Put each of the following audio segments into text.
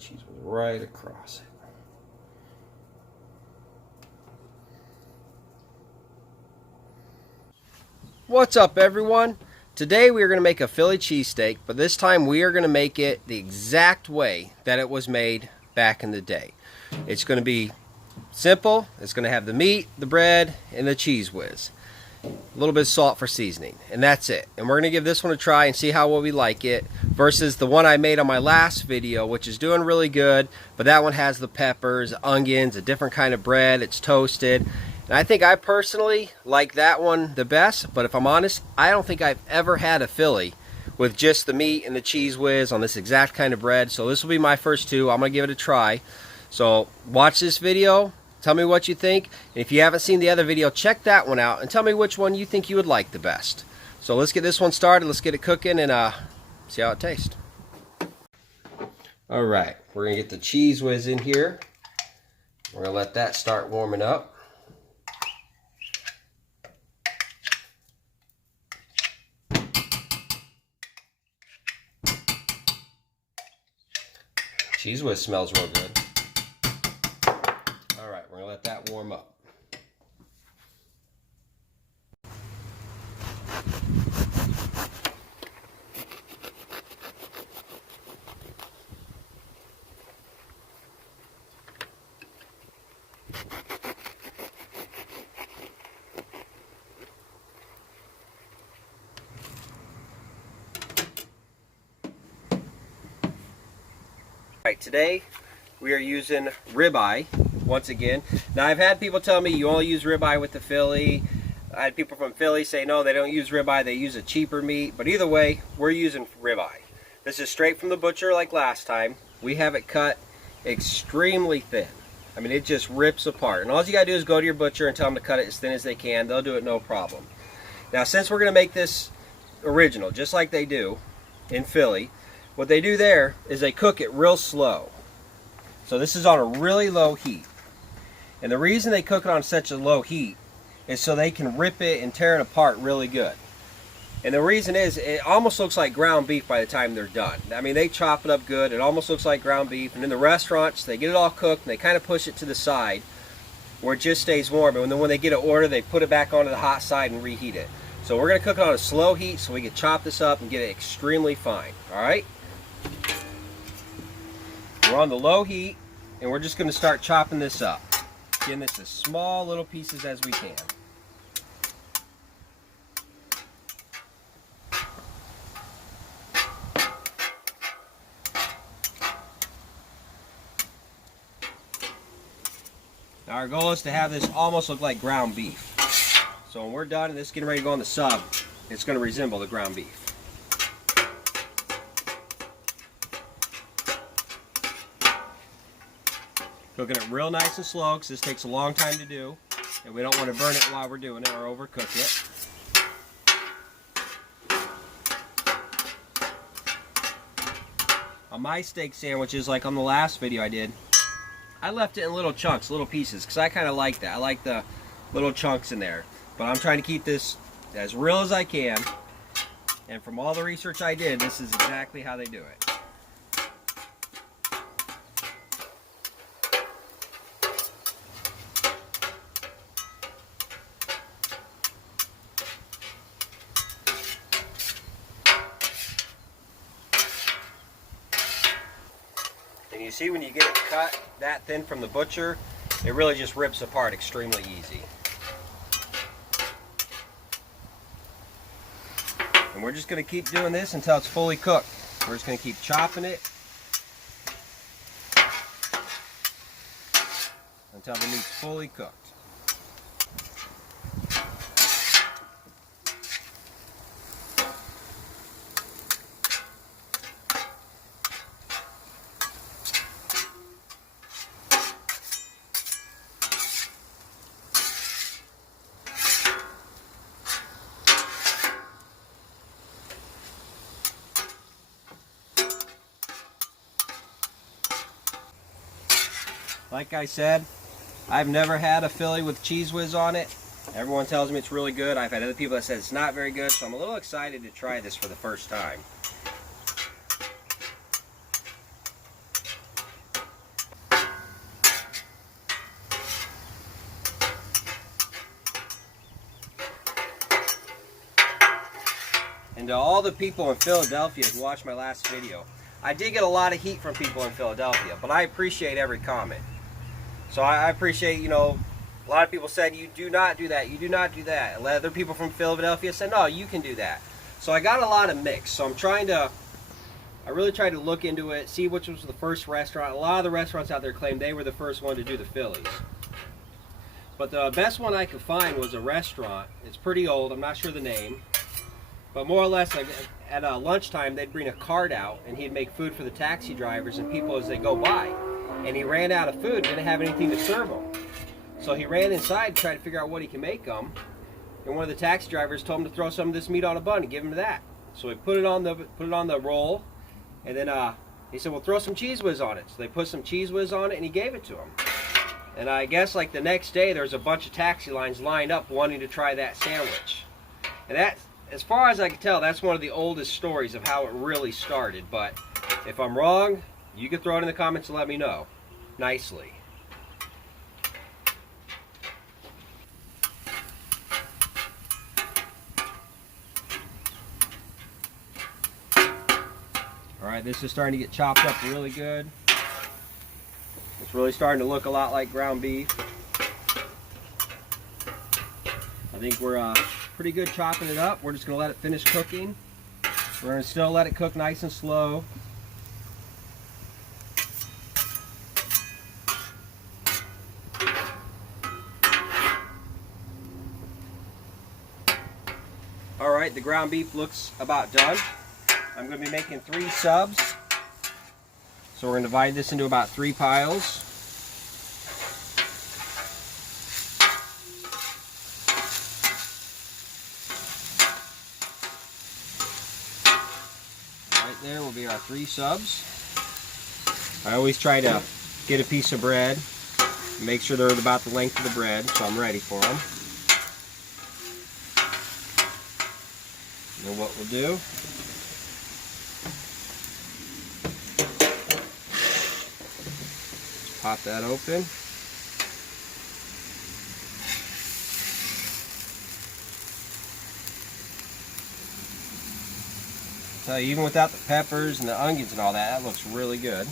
Cheese was right across it. What's up, everyone? Today we are going to make a Philly cheesesteak, but this time we are going to make it the exact way that it was made back in the day. It's going to be simple. It's going to have the meat, the bread, and the cheese whiz. A little bit of salt for seasoning, and that's it. And we're going to give this one a try and see how well we like it versus the one I made on my last video, which is doing really good, but that one has the peppers, onions, a different kind of bread, it's toasted. And I think I personally like that one the best, but if I'm honest, I don't think I've ever had a Philly with just the meat and the cheese whiz on this exact kind of bread. So this will be my first two. I'm going to give it a try. So watch this video. Tell me what you think. And if you haven't seen the other video, check that one out and tell me which one you think you would like the best. So let's get this one started. Let's get it cooking and see how it tastes. All right, we're going to get the cheese whiz in here. We're going to let that start warming up. Cheese whiz smells real good. All right, we're gonna let that warm up. Alright, today we are using ribeye once again. Now I've had people tell me you only use ribeye with the Philly. I had people from Philly say no, they don't use ribeye, they use a cheaper meat. But either way, we're using ribeye. This is straight from the butcher like last time. We have it cut extremely thin. I mean, it just rips apart. And all you gotta do is go to your butcher and tell them to cut it as thin as they can. They'll do it no problem. Now since we're gonna make this original, just like they do in Philly, what they do there is they cook it real slow. So this is on a really low heat. And the reason they cook it on such a low heat is so they can rip it and tear it apart really good. And the reason is it almost looks like ground beef by the time they're done. I mean, they chop it up good. It almost looks like ground beef. And in the restaurants, they get it all cooked and they kind of push it to the side where it just stays warm. And then when they get an order, they put it back onto the hot side and reheat it. So we're going to cook it on a slow heat so we can chop this up and get it extremely fine. All right? We're on the low heat, and we're just going to start chopping this up. Getting this as small little pieces as we can. Now our goal is to have this almost look like ground beef. So when we're done and this is getting ready to go on the sub, it's going to resemble the ground beef. Cooking it real nice and slow because this takes a long time to do, and we don't want to burn it while we're doing it or overcook it. On my steak sandwiches, like on the last video I did, I left it in little chunks, little pieces, because I kind of like that. I like the little chunks in there. But I'm trying to keep this as real as I can, and from all the research I did, this is exactly how they do it. And you see when you get it cut that thin from the butcher, it really just rips apart extremely easy. And we're just going to keep doing this until it's fully cooked. We're just going to keep chopping it until the meat's fully cooked. Like I said, I've never had a Philly with cheese whiz on it. Everyone tells me it's really good. I've had other people that said it's not very good, so I'm a little excited to try this for the first time. And to all the people in Philadelphia who watched my last video, I did get a lot of heat from people in Philadelphia, but I appreciate every comment. So I appreciate, you know, a lot of people said, you do not do that, you do not do that. And other people from Philadelphia said, no, you can do that. So I got a lot of mix. So I really tried to look into it, see which was the first restaurant. A lot of the restaurants out there claim they were the first one to do the Phillies. But the best one I could find was a restaurant. It's pretty old, I'm not sure the name. But more or less, like at lunchtime, they'd bring a cart out and he'd make food for the taxi drivers and people as they go by. And he ran out of food, didn't have anything to serve them. So he ran inside to try to figure out what he can make them. And one of the taxi drivers told him to throw some of this meat on a bun and give him that. So he put it on the roll. And then he said, well, throw some Cheese Whiz on it. So they put some Cheese Whiz on it and he gave it to him. And I guess like the next day there was a bunch of taxi lines lined up wanting to try that sandwich. And that, as far as I can tell, that's one of the oldest stories of how it really started. But if I'm wrong, you can throw it in the comments and let me know nicely. Alright, this is starting to get chopped up really good. It's really starting to look a lot like ground beef. I think we're pretty good chopping it up. We're just going to let it finish cooking. We're going to still let it cook nice and slow. Alright, the ground beef looks about done. I'm going to be making 3 subs. So we're going to divide this into about 3 piles. Right there will be our 3 subs. I always try to get a piece of bread, make sure they're about the length of the bread, so I'm ready for them. And what we'll do, pop that open. I tell you, even without the peppers and the onions and all that, that looks really good.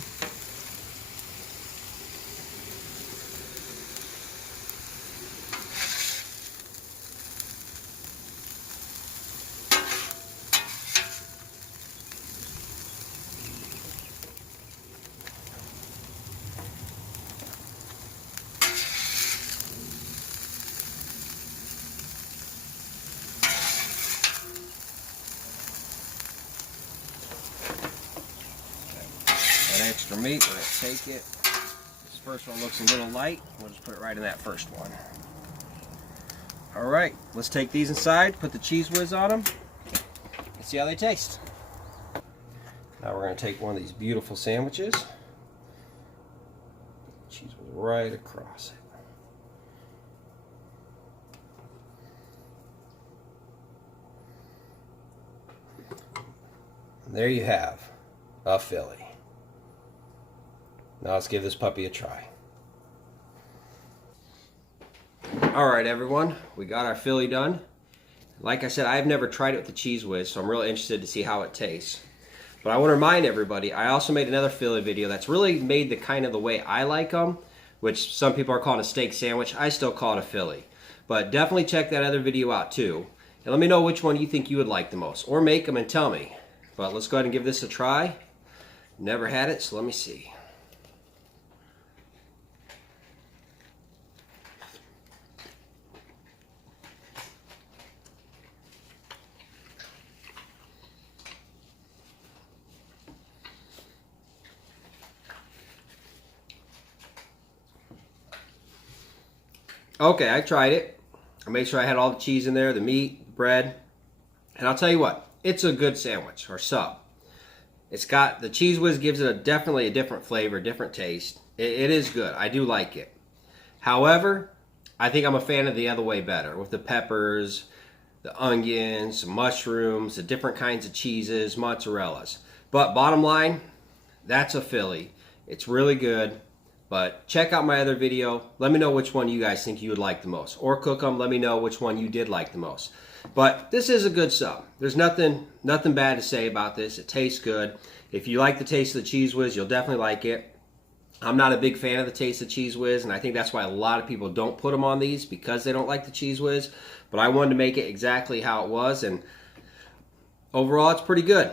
Extra meat, we're going to take it. This first one looks a little light. We'll just put it right in that first one. Alright, let's take these inside, put the Cheese Whiz on them, and see how they taste. Now we're going to take one of these beautiful sandwiches. Cheese Whiz right across it. And there you have a Philly. Now let's give this puppy a try. Alright everyone, we got our Philly done. Like I said, I've never tried it with the Cheese Whiz, so I'm really interested to see how it tastes. But I want to remind everybody, I also made another Philly video that's really made the kind of the way I like them, which some people are calling a steak sandwich. I still call it a Philly. But definitely check that other video out too. And let me know which one you think you would like the most. Or make them and tell me. But let's go ahead and give this a try. Never had it, so let me see. Okay, I tried it. I made sure I had all the cheese in there, the meat, the bread. And I'll tell you what, it's a good sandwich or sub. It's got, the Cheese Whiz gives it definitely a different flavor, different taste. It is good. I do like it. However, I think I'm a fan of the other way better with the peppers, the onions, mushrooms, the different kinds of cheeses, mozzarellas. But bottom line, that's a Philly. It's really good. But check out my other video. Let me know which one you guys think you would like the most. Or cook them. Let me know which one you did like the most. But this is a good sub. There's nothing bad to say about this. It tastes good. If you like the taste of the Cheez Whiz, you'll definitely like it. I'm not a big fan of the taste of Cheez Whiz, and I think that's why a lot of people don't put them on these, because they don't like the Cheez Whiz. But I wanted to make it exactly how it was, and overall it's pretty good.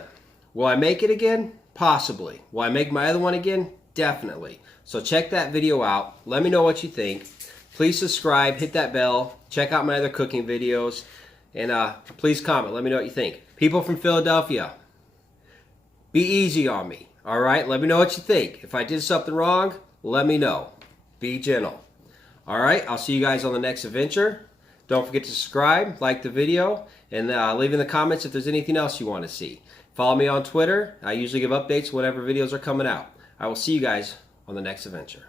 Will I make it again? Possibly. Will I make my other one again? Definitely. So check that video out. Let me know what you think. Please subscribe, hit that bell, check out my other cooking videos, and please comment. Let me know what you think. People from Philadelphia, be easy on me. All right, let me know what you think. If I did something wrong, let me know. Be gentle. All right, I'll see you guys on the next adventure. Don't forget to subscribe, like the video, and leave in the comments if there's anything else you want to see. Follow me on Twitter. I usually give updates whenever videos are coming out. I will see you guys on the next adventure.